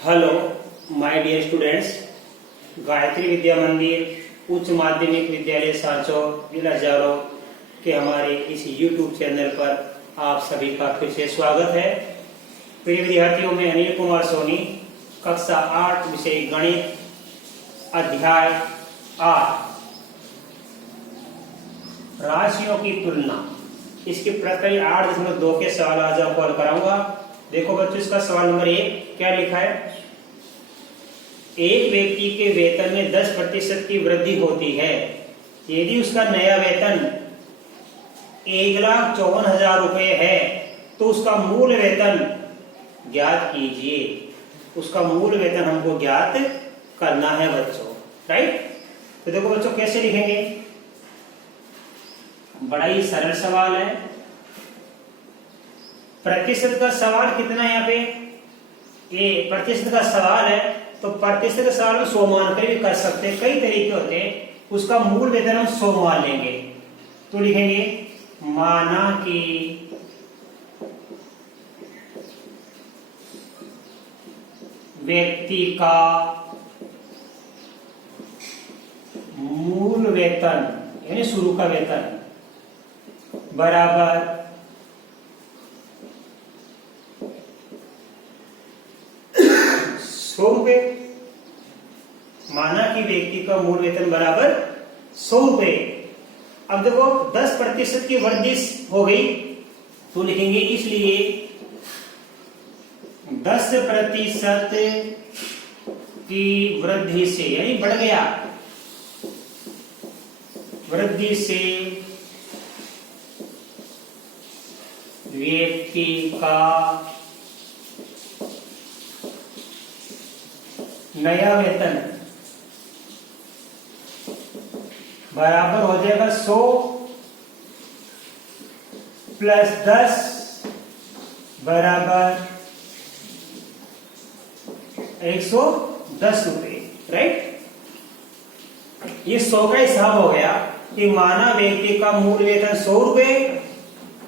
Hello my dear students, Gayatri Vidya Mandir उच्च माध्यमिक विद्यालय सांचौर जिला जालौर के हमारे इस YouTube चैनल पर आप सभी का फिर से स्वागत है। प्रिय विद्यार्थियों, में अनिल कुमार सोनी, कक्षा 8 विषय गणित, अध्याय 8 राशियों की तुलना, इसकी प्रक्रिया 8.2 के सवाल आज आपको हल कराऊंगा। देखो बच्चों, इसका सवाल नंबर 1 क्या लिखा है। एक व्यक्ति के वेतन में 10% की वृद्धि होती है यदि उसका नया वेतन 1,54,000 रुपए है तो उसका मूल वेतन ज्ञात कीजिए। उसका मूल वेतन हमको ज्ञात करना है बच्चों, राइट। तो देखो बच्चों, कैसे लिखेंगे, बड़ा ही सरल सवाल है। प्रतिशत का सवाल कितना है यहाँ पे, ये प्रतिशत का सवाल है तो प्रतिशत का सवाल में 100 मान कर भी कर सकते हैं, कई तरीके होते हैं। उसका मूल वेतन हम 100 मान लेंगे तो लिखेंगे माना कि व्यक्ति का मूल वेतन यानी शुरू का वेतन बराबर 100 रुपए। माना कि व्यक्ति का मूल वेतन बराबर 100 रुपए। अब देखो 10% की वृद्धि हो गई तो लिखेंगे इसलिए 10% की वृद्धि से यानी बढ़ गया, वृद्धि से व्यक्ति का नया वेतन बराबर हो जाएगा 100 प्लस 10 बराबर 110 रुपए, राइट। ये 100 का हिसाब हो गया कि माना व्यक्ति का मूल वेतन 100 रुपए,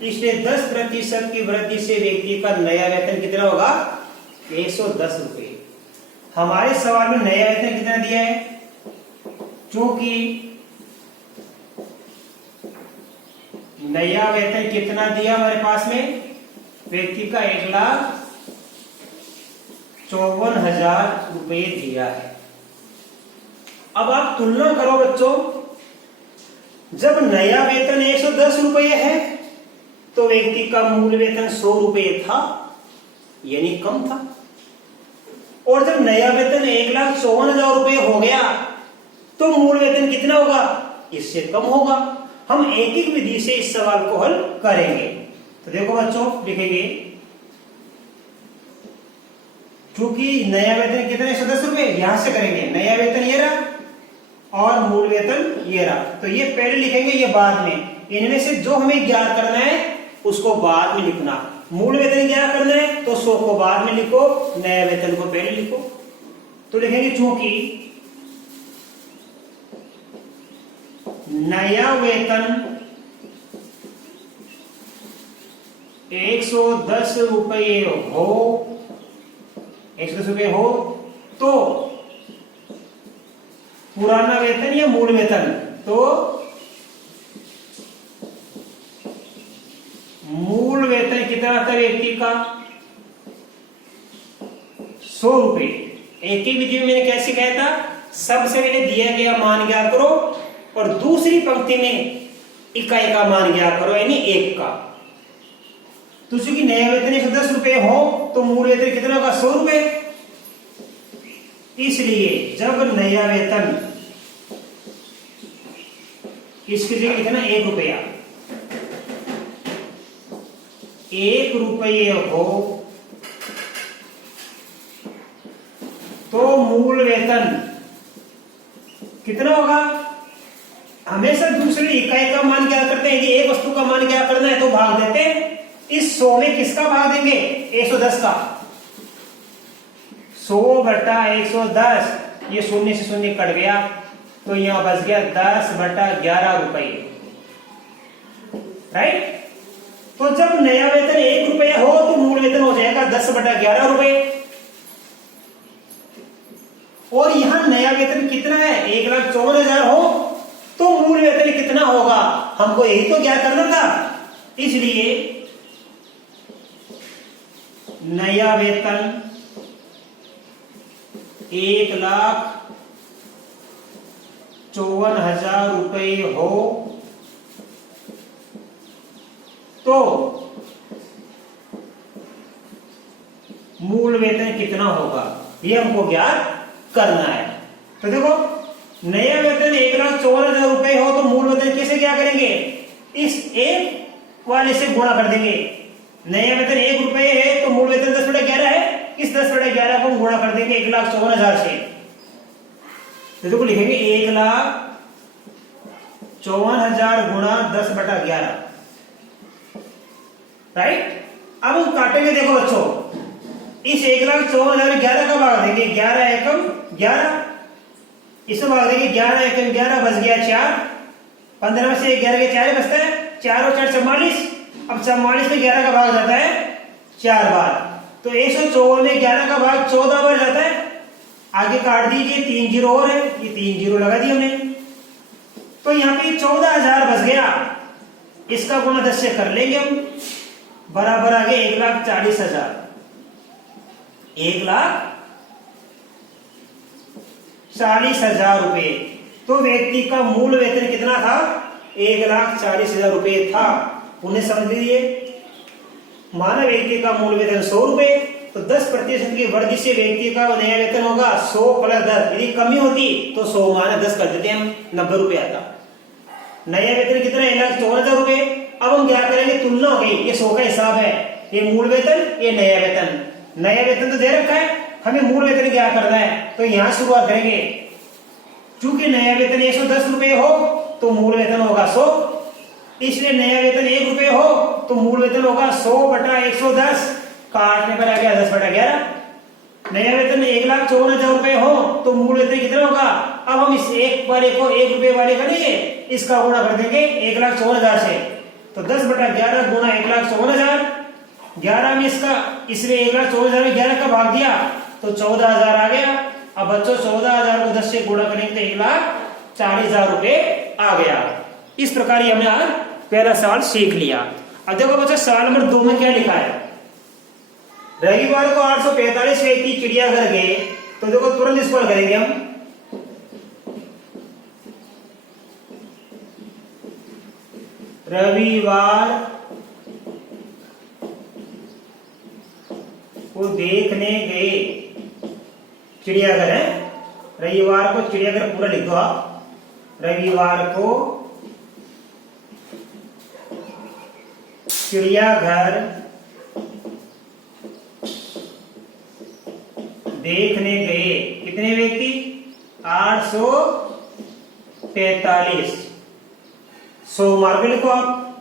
इसलिए 10% की वृद्धि से व्यक्ति का नया वेतन कितना होगा, 110 रुपए। हमारे सवाल में नया वेतन कितना दिया है, चूंकि नया वेतन कितना दिया हमारे पास में, व्यक्ति का 1,54,000 रुपए दिया है। अब आप तुलना करो बच्चों, जब नया वेतन 110 रुपए है तो व्यक्ति का मूल वेतन 100 रुपए था यानी कम था, और जब नया वेतन 1,54,000 रुपए हो गया तो मूल वेतन कितना होगा, इससे कम होगा। हम एक एक विधि से इस सवाल को हल करेंगे। तो देखो बच्चों, लिखेंगे क्योंकि नया वेतन कितना 110 रुपए, यहां से करेंगे नया वेतन ये रहा और मूल वेतन ये रहा, तो ये पहले लिखेंगे, ये बाद में। इनमें से जो हमें ज्ञात करना है उसको बाद में लिखना। मूल वेतन क्या करना है तो 100 को बाद में लिखो, नया वेतन को पहले लिखो। तो लिखेंगे चूंकि नया वेतन 110 रुपये हो, 110 रुपये हो तो पुराना वेतन या मूल वेतन, तो मूल वेतन कितना था व्यक्ति का, 100 रुपए। एक ही विधि में मैंने कैसे कहा था, सबसे पहले दिया गया मान ज्ञात करो और दूसरी पंक्ति में इकाई का मान ज्ञात करो यानी 1 का। तो चूंकि नया वेतन 110 रुपए हो तो मूल वेतन कितना होगा, 100 रुपए। इसलिए जब नया वेतन, इसकी जगह लिखना 1 रुपया, 1 रुपये हो तो मूल वेतन कितना होगा। हमेशा दूसरी इकाई का मान क्या करते हैं, यदि एक वस्तु का मान क्या करना है तो भाग देते हैं। इस 100 में किसका भाग देंगे, 110 का। 100 बटा 110, ये शून्य से शून्य कट गया तो यहां बच गया 10 बटा 11 रुपए, राइट। तो जब नया वेतन 1 रुपया हो तो मूल वेतन हो जाएगा 10 बटा 11 रुपए। और यहाँ नया वेतन कितना है, 1,54,000 हो तो मूल वेतन कितना होगा, हमको यही तो ज्ञात करना था। इसलिए नया वेतन 1,54,000 रुपये हो तो मूल वेतन कितना होगा, ये हमको ज्ञात करना है। तो देखो नया वेतन 1,54,000 रुपये हो तो मूल वेतन कैसे क्या करेंगे, इस एक वाले से गुणा कर देंगे। नया वेतन 1 रुपये है तो मूल वेतन 10/11 है, इस 10/11 को गुणा कर देंगे 1,54,000 से। तो देखो लिखेंगे 1,54,000 गुणा 10/11, राइट। अब हम काटेंगे, देखो बच्चों इस 1,54,011 का भाग देंगे 11 एकम 11, इसमें भाग देंगे 11 एकम 11 बच गया 4, 15 में से 11 के 4 बचता है, 4 और 4 44। अब 44 में 11 का भाग जाता है 4 बार, तो 154 में 11 का भाग 14 बार जाता है। आगे काट दीजिए, 3 जीरो और है, ये 3 जीरो लगा दिए हमने, तो यहाँ पे 14,000 बच गया। इसका गुणा 10 से कर लेंगे हम, बराबर आ गया 1,40,000। 1,40,000 रुपए। तो व्यक्ति का मूल वेतन कितना था, 1,40,000 रुपए था। उन्हें समझ लीजिए, माना व्यक्ति का मूल वेतन 100 रुपए, तो 10% की वृद्धि से व्यक्ति का नया वेतन होगा 100 + 10। यदि कमी होती तो 100 माना 10 कर देते हम, 90 रुपए आता। नया वेतन कितना है, 1,54,000 रुपए। अब हम क्या करेंगे, तुलना हो गई, ये 100 का हिसाब है, ये मूल वेतन, ये नया वेतन। नया वेतन तो दे रखा है, हमें मूल वेतन क्या करना है, तो यहां शुरुआत करेंगे। चूंकि नया वेतन 110 रुपए हो तो मूल वेतन होगा 100, इसलिए नया वेतन 1 रुपए हो तो मूल वेतन होगा 100/110, काटने पर आ गया 10/11। नया वेतन 1,54,000 रुपए हो तो मूल वेतन कितना होगा। अब हम इस एक वाले को 1 रुपए वाले करेंगे, इसका गुणा कर देंगे 1,54,000 से, तो 10/11 गुणा 1,54,000, 11 में इसका, इसलिए 1,54,000 में 11 का भाग दिया तो 14,000 आ गया। अब बच्चों 14,000 को 10 से गुणा करेंगे तो 1,40,000 रुपए आ गया। इस प्रकार हमने आज पहला सवाल सीख लिया। अब देखो बच्चों सवाल नंबर 2 में क्या लिखा है, रविवार को 845 व्यक्ति चिड़ियाघर गए। तो देखो तुरंत इसको हल करेंगे हम। रविवार को देखने गए, चिड़ियाघर है, रविवार को चिड़ियाघर पूरा लिख दो आप। रविवार को चिड़ियाघर देखने गए कितने व्यक्ति, 845। सोमवार को लिखो आप,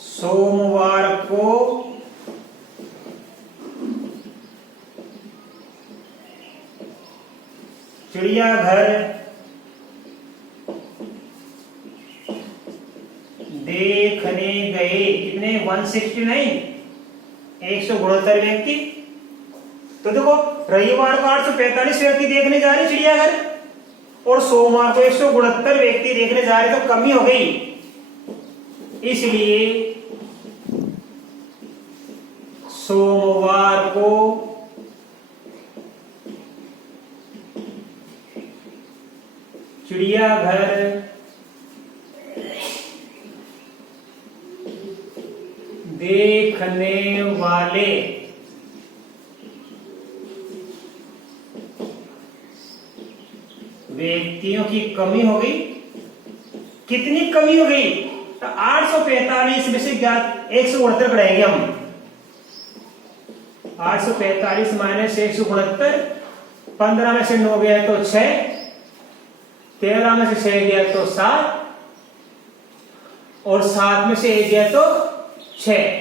सोमवार को चिड़ियाघर देखने गए कितने, 169, 169 व्यक्ति। तो देखो रविवार को 845 व्यक्ति देखने जा रहे चिड़ियाघर और सोमवार को 169 व्यक्ति देखने जा रहे, तो कमी हो गई। इसलिए सोमवार को चिड़ियाघर देखने वाले व्यक्तियों की कमी हो गई। कितनी कमी हो गई, तो 845 में से 169 करेंगे हम। 845 माइनस 169, 15 में से 9 गया तो 6, 13 में से 6 गया तो 7, और 7 में से 1 गया तो 6,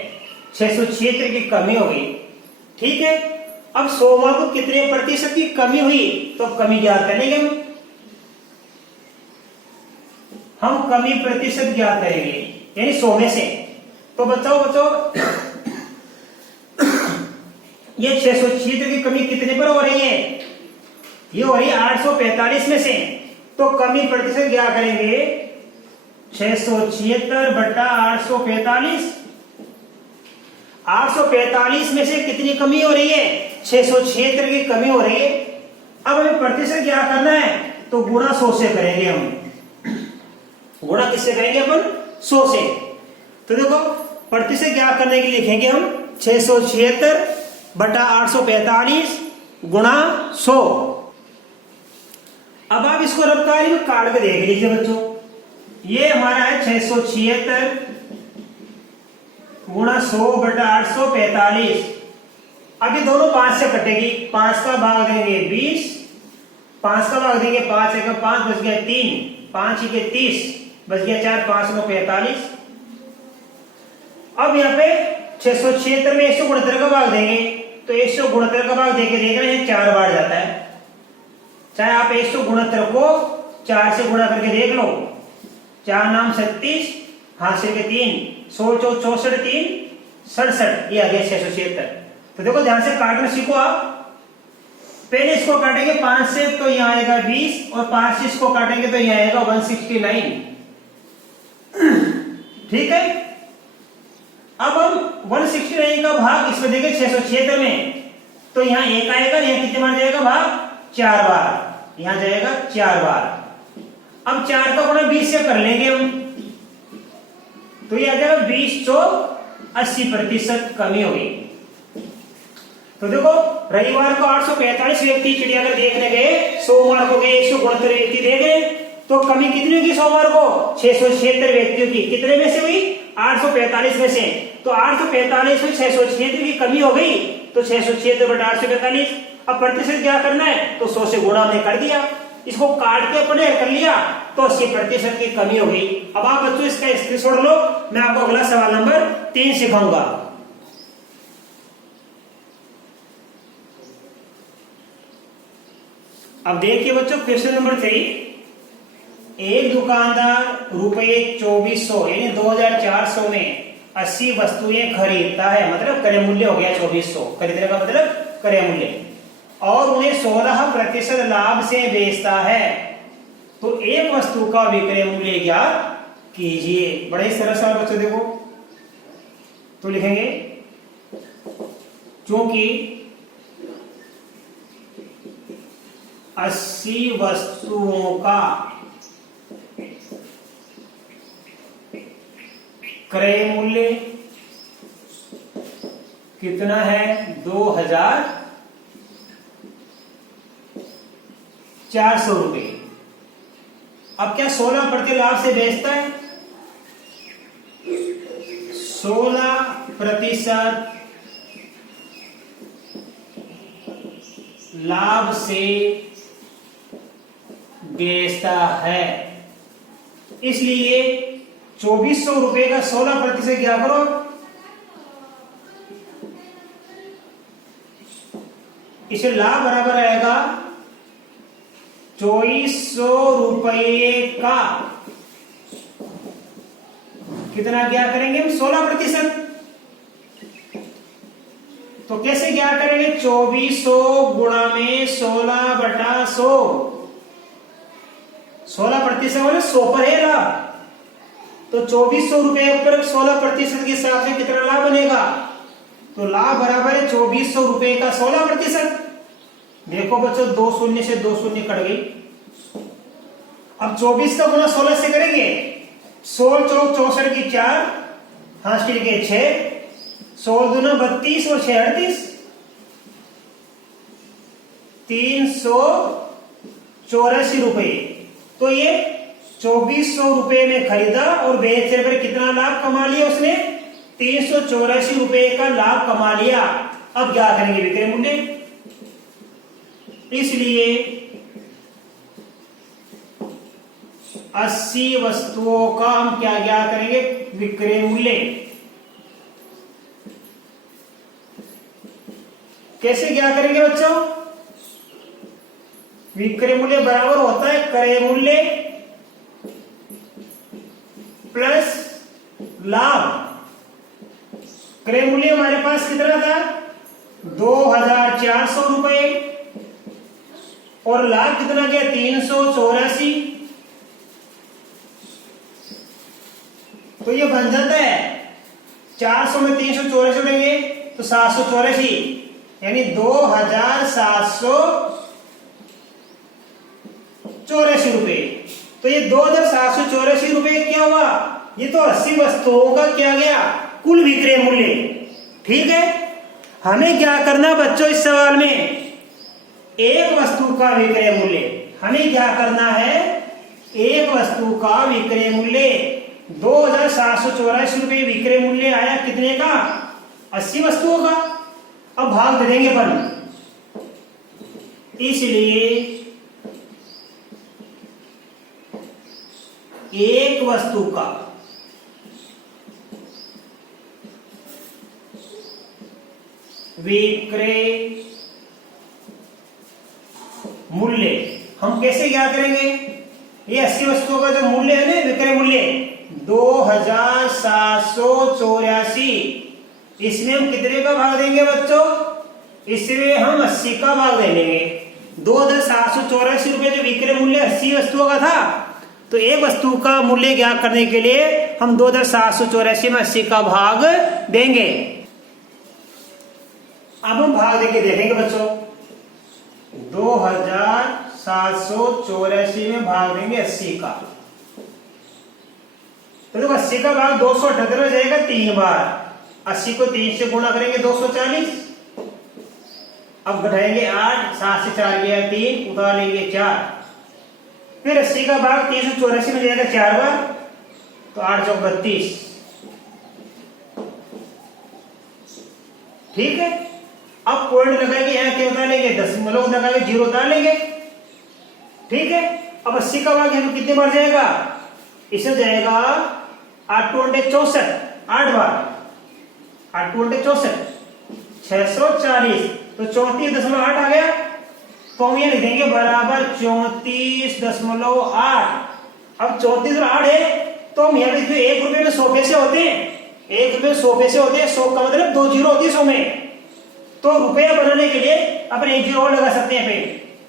676 की कमी हो गई। ठीक है, अब सोमवार को कितने प्रतिशत की कमी हुई, तो कमी ज्ञात करेंगे हम कमी प्रतिशत ज्ञात करेंगे, यानी 100 में से। तो बच्चों ये 676 की कमी कितने पर हो रही है? ये हो रही है 845 में से। तो कमी प्रतिशत क्या करेंगे? 676 बटा 845। 845 में से कितनी कमी हो रही है? 676 की कमी हो रही है। अब हमें प्रतिशत क्या करना है? तो गुणा 100 से करेंगे हम। गुणा किससे करेंगे अपन? 100 से। तो देखो प्रतिशत क्या करने के लिए लिखेंगे हम? 676 बटा 845 गुणा 100। अब आप इसको रफ्तारी में काट के देख लीजिए बच्चों। ये हमारा है 676 गुणा 100 बटा 845। अब ये दोनों 5 से कटेगी। 5 का भाग देंगे 20, 5 का भाग देंगे 5 एक 5 बच गया 3, 5 के 30 बच गया 4, 5 9 45। अब यहाँ पे 676 में 169 का भाग देंगे तो 169 का भाग देके देख रहे हैं 4 बार जाता है। चाहे आप 169 को 4 से गुणा करके देख लो। 4 नाम 36, हाथ से के 3, 16 64 3 67, ये आ गया 676। तो देखो ध्यान से काटना सीखो आप। पहले इसको काटेंगे 5 से तो यहाँ आएगा 20 और 5 से इसको काटेंगे तो यहाँ आएगा 169। ठीक है। अब हम 169 का भाग इसमें देंगे 676 में तो यहाँ 1 आएगा। यहाँ कितने बार जाएगा भाग? 4 बार। यहाँ जाएगा 4 बार। अब 4 का गुणा 20 से कर लेंगे हम तो ये आ जाएगा 20 चौक 80% कमी होगी। तो देखो रविवार को 845 व्यक्ति चिड़ियाघर देखने गए, सोमवार को गए 169 व्यक्ति दे गए, तो कमी कितनी होगी सोमवार को? 676 व्यक्तियों की। कितने में से हुई? 845 में से। तो 845 में 676 की कमी हो गई तो 676 बटा 845। अब प्रतिशत क्या करना है? तो 100 से गुणा हमने कर दिया। इसको काट के अपने कर लिया तो 80% की कमी हो गई। अब आप बच्चों इसका स्क्रीनशॉट लो। मैं आपको अगला सवाल नंबर 3 सिखाऊंगा। अब देखिए बच्चों क्वेश्चन नंबर 3। एक दुकानदार रुपये 2400 यानी 2400 में 80 वस्तुएं खरीदता है, मतलब क्रय मूल्य हो गया 2400। खरीदने का मतलब क्रय मूल्य, और उन्हें 16% लाभ से बेचता है। तो एक वस्तु का विक्रय मूल्य ज्ञात कीजिए। बड़े ही सरल सवाल बच्चों देखो। तो लिखेंगे क्योंकि 80 वस्तुओं का क्रय मूल्य कितना है? 2400 रुपए। अब क्या 16% लाभ से बेचता है? 16% लाभ से बेचता है, इसलिए 2400 रुपए का 16% क्या करो? इसे लाभ बराबर आएगा 2400 रुपए का कितना क्या करेंगे हम? 16%। तो कैसे क्या करेंगे? 2400 गुणा में 16 बटा 100। 16% वाले 100 पर है लाभ, तो 2400 रुपए पर 16% के हिसाब से कितना लाभ बनेगा? तो लाभ बराबर है 2400 रुपए का 16%। देखो बच्चों 2 शून्य से 2 शून्य कट गई। अब 24 का गुणा 16 से करेंगे। 16 चौक 64 की 4, हाथ के 6, 16 दूना 32 और 6 38, 384 रुपए। तो ये 2400 रुपए में खरीदा और बेचने पर कितना लाभ कमा लिया उसने? 384 रुपए का लाभ कमा लिया। अब क्या करेंगे? विक्रय मूल्य। इसलिए 80 वस्तुओं का हम क्या करेंगे? विक्रय मूल्य। कैसे क्या करेंगे बच्चों? विक्रय मूल्य बराबर होता है क्रय मूल्य प्लस लाभ। क्रय मूल्य हमारे पास कितना था? 2400 रुपए और लाभ कितना गया 384। तो ये बन जाता है 400 में 384 उड़ेंगे तो 784 यानी 2784 रुपए। तो ये 2784 रुपए क्या हुआ, ये तो 80 वस्तुओं का क्या गया कुल विक्रय मूल्य। ठीक है, हमें क्या करना बच्चों इस सवाल में, एक वस्तु का विक्रय मूल्य, हमें क्या करना है, एक वस्तु का विक्रय मूल्य 2784 रुपए विक्रय मूल्य आया कितने का, 80 वस्तुओं का। अब भाग दे देंगे अपन, इसलिए एक वस्तु का विक्रय मूल्य हम कैसे ज्ञात करेंगे, ये 80 वस्तुओं का जो मूल्य है ना विक्रय मूल्य 2784, इसमें हम कितने का भाग देंगे बच्चों, इसमें हम 80 का भाग दे देंगे। 2784 रुपए जो विक्रय मूल्य 80 वस्तुओं का था, तो एक वस्तु का मूल्य ज्ञात करने के लिए हम 2784 में 80 का भाग देंगे। अब हम भाग देके देखेंगे बच्चों, 2784 में भाग देंगे 80 का, तो देखो 80 का भाग 278 में जाएगा 3 बार, 80 को 3 से गुणा करेंगे 240, अब घटाएंगे 8, 7 से 4 गया 3, उतार लेंगे 4, फिर 80 का भाग 384 में जाएगा 4 बार, तो 8 चौक 32। ठीक है, अब पॉइंट लगाएंगे, यहाँ क्या उतार लेंगे, दशमलव लगाएंगे, 0 उतार लेंगे। ठीक है, अब 80 का भाग यहाँ कितने बार जाएगा, इसे जाएगा 8 2 64, 8 बार, 8 2 64, 640, तो 34.8 आ गया, तो हम ये लिख देंगे बराबर 34.8। अब 34.8 है तो हम यहाँ लिखते 1 रुपए में 100 पैसे होते हैं, 1 रुपए में 100 पैसे होते हैं, 100 का मतलब 2 जीरो होती है 100 में, तो रुपया बनाने के लिए अपन 1 जीरो और लगा सकते हैं, पे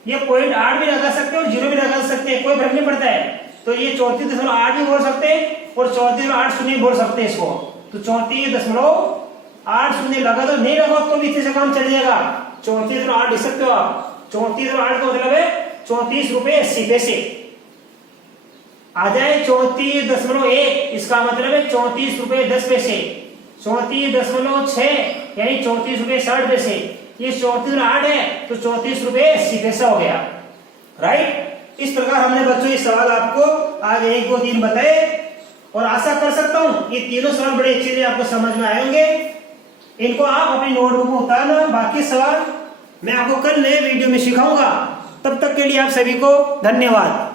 ये 0.8 भी लगा सकते हैं और 0 भी लगा सकते हैं, कोई फर्क नहीं पड़ता है। तो ये 34.8 भी बोल सकते हैं और 34.80 भी बोल सकते हैं इसको, तो 34.80 लगा तो नहीं लगा तो भी इसी से काम चल जाएगा, 34.8 लिख सकते हो आप। 34.8 का मतलब है 34 रुपए 80 पैसे आ जाए, 34.1 इसका मतलब है 34 रुपए 10 पैसे, 34.6 यानी 34 रुपए 60 पैसे, ये 34.8 है तो 34 रुपए 80 पैसा हो गया। राइट, इस प्रकार हमने बच्चों ये सवाल आपको आज 1 2 3 बताए और आशा कर सकता हूं ये तीनों सवाल बड़े अच्छे से आपको समझ में आए होंगे। इनको आप अपनी नोटबुक में उतारना, बाकी सवाल मैं आपको कल नए वीडियो में सिखाऊंगा। तब तक के लिए आप सभी को धन्यवाद।